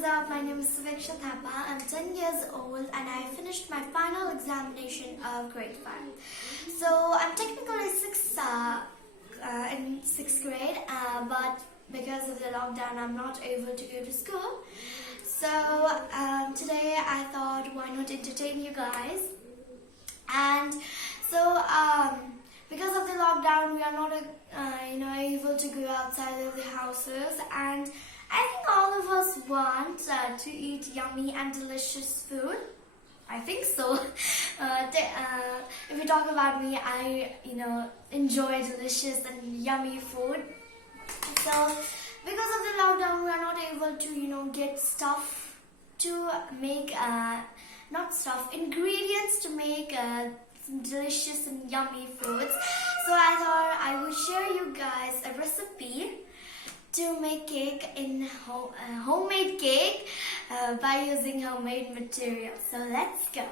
is up? My name is Suveksha Thapa. I'm 10 years old and I finished my final examination of grade 5. So I'm technically in 6th grade, but because of the lockdown I'm not able to go to school. So today I thought, why not entertain you guys? And so because of the lockdown we are not able to go outside of the houses, and I think all of us want to eat yummy and delicious food. I think so. If you talk about me, I enjoy delicious and yummy food. So because of the lockdown, we are not able to get stuff to make ingredients to make some delicious and yummy foods. So I thought I would share you guys a recipe to make cake in homemade cake by using homemade materials. So let's go.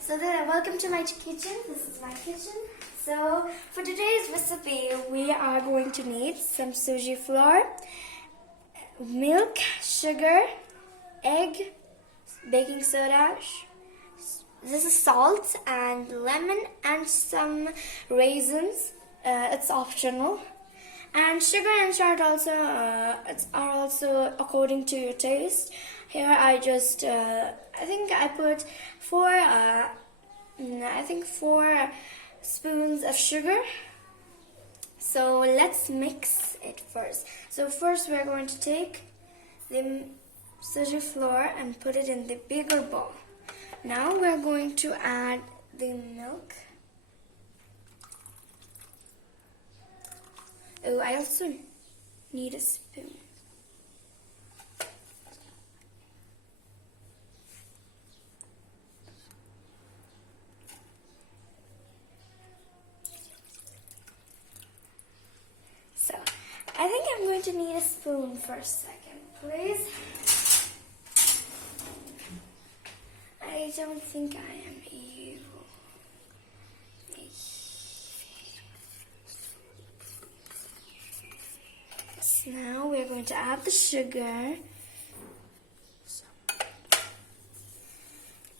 So then, welcome to my kitchen. This is my kitchen. So for today's recipe, we are going to need some suji flour, milk, sugar, egg, baking soda. This is salt and lemon and some raisins. It's optional. And sugar and salt are also according to your taste. Here I just I think I put 4 spoons of sugar. So let's mix it first. So first we're going to take the suji flour and put it in the bigger bowl. Now we're going to add the milk. Oh, I also need a spoon. So, I think I'm going to need a spoon for a second, please. I don't think I am evil. Now we're going to add the sugar.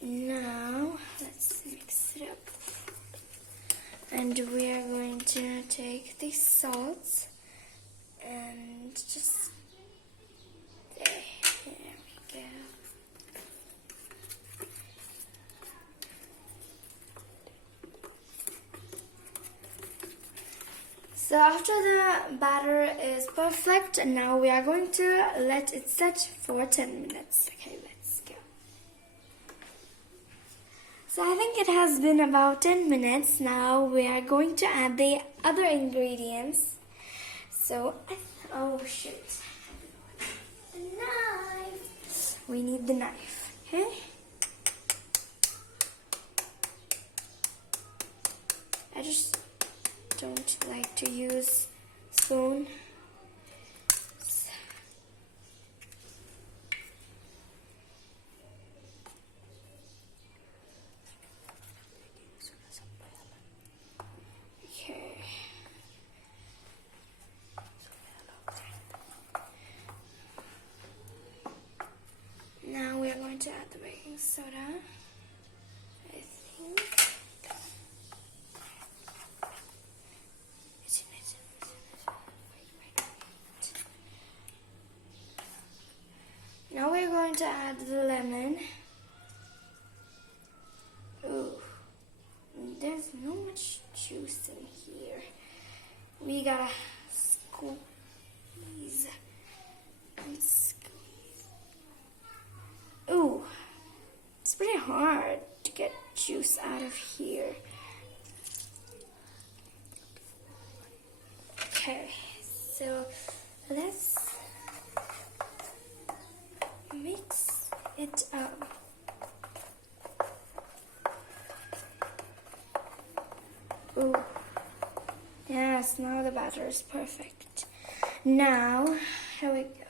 Now let's mix it up. And we are going to take the salt and just there we go. So after the batter is perfect, now we are going to let it set for 10 minutes. Okay, let's go. So I think it has been about 10 minutes. Now we are going to add the other ingredients. So, oh shoot. The knife. We need the knife, okay? I just don't like to use spoon. Okay. Now we are going to add the baking soda. I think. Now we're going to add the lemon. Ooh, there's no much juice in here. We gotta squeeze and squeeze. Ooh, it's pretty hard to get juice out of here. Okay, so let's mix it up. Ooh. Yes, now the batter is perfect. Now, here we go.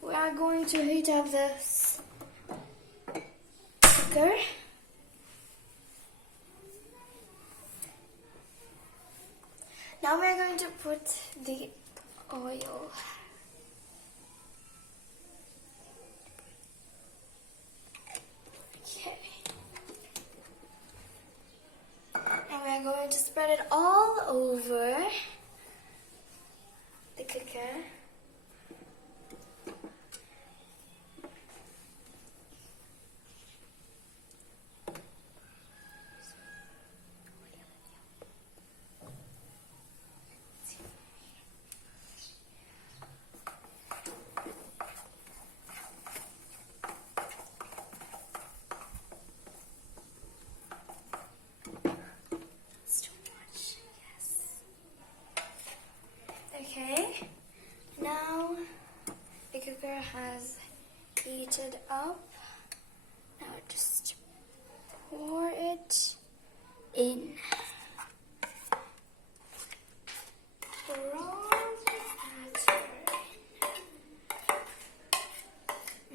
We are going to heat up this cooker. Now we are going to put the oil. sugar has heated up. Now just pour it in.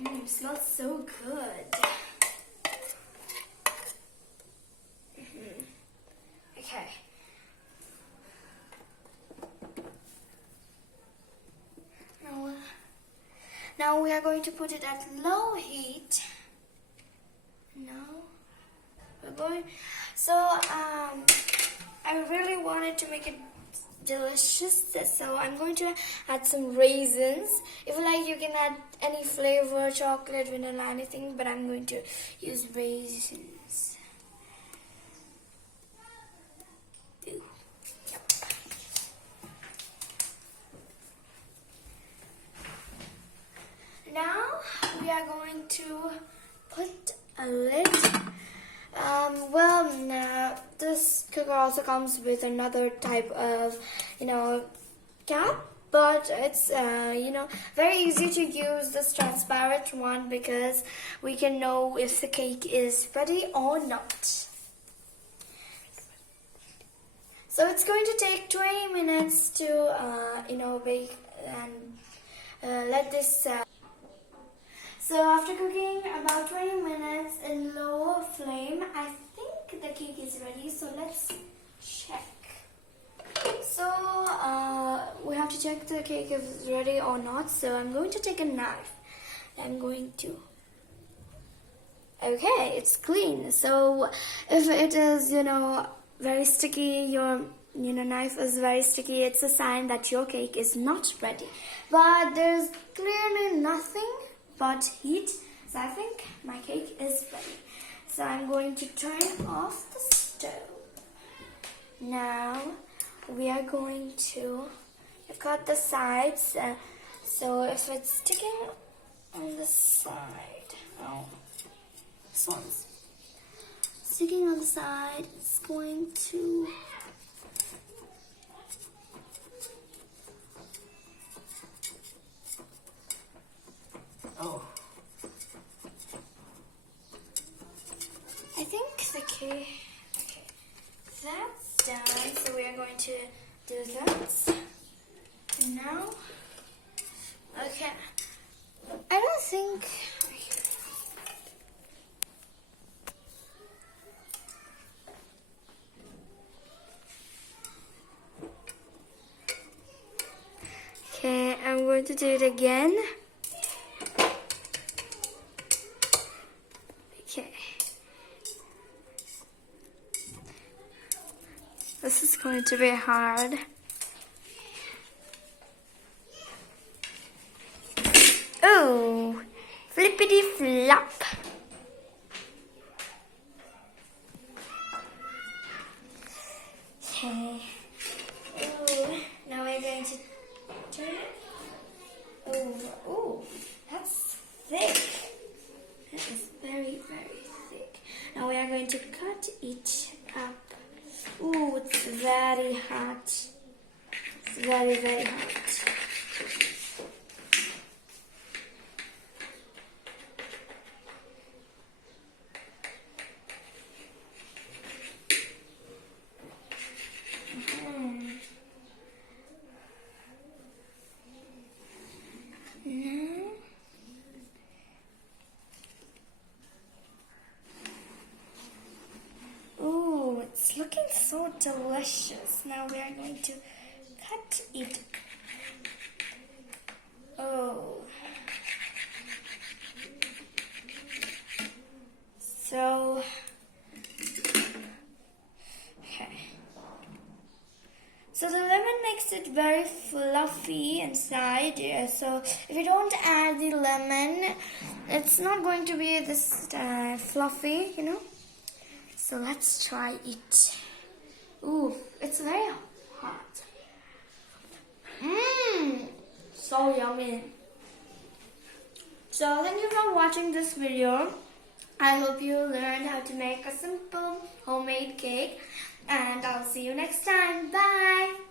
It smells so good. Okay. Now we are going to put it at low heat. I really wanted to make it delicious, so I'm going to add some raisins. If you like, you can add any flavor, chocolate, vanilla, anything, but I'm going to use raisins. Ooh. Yep. Now we are going to put a lid. This cooker also comes with another type of, cap, but it's, very easy to use this transparent one because we can know if the cake is ready or not. So it's going to take 20 minutes to, bake and let this. So after cooking about 20 minutes in low flame, I think the cake is ready. So let's check. So we have to check the cake if it's ready or not. So I'm going to take a knife. Okay, it's clean. So if it is, very sticky, your knife is very sticky, it's a sign that your cake is not ready. But there's clearly nothing but heat, so I think my cake is ready. So I'm going to turn off the stove. Now we are going to cut the sides. So if it's sticking on the side, this one's sticking on the side, it's going to I think the cake, okay, that's done. So we are going to do that. And now, okay, I don't think, okay, I'm going to do it again. Okay. This is going to be hard. Oh, flippity flop. Okay. Oh, now we're going to turn it over. Oh, that's thick. That is very, very thick. Now we are going to cut it up. Ooh, it's very hot. It's very, very hot. It's looking so delicious. Now we are going to cut it. Oh. So, okay. So the lemon makes it very fluffy inside. So if you don't add the lemon, it's not going to be this fluffy, So let's try it. Ooh, it's very hot. So yummy. So thank you for watching this video. I hope you learned how to make a simple homemade cake. And I'll see you next time. Bye.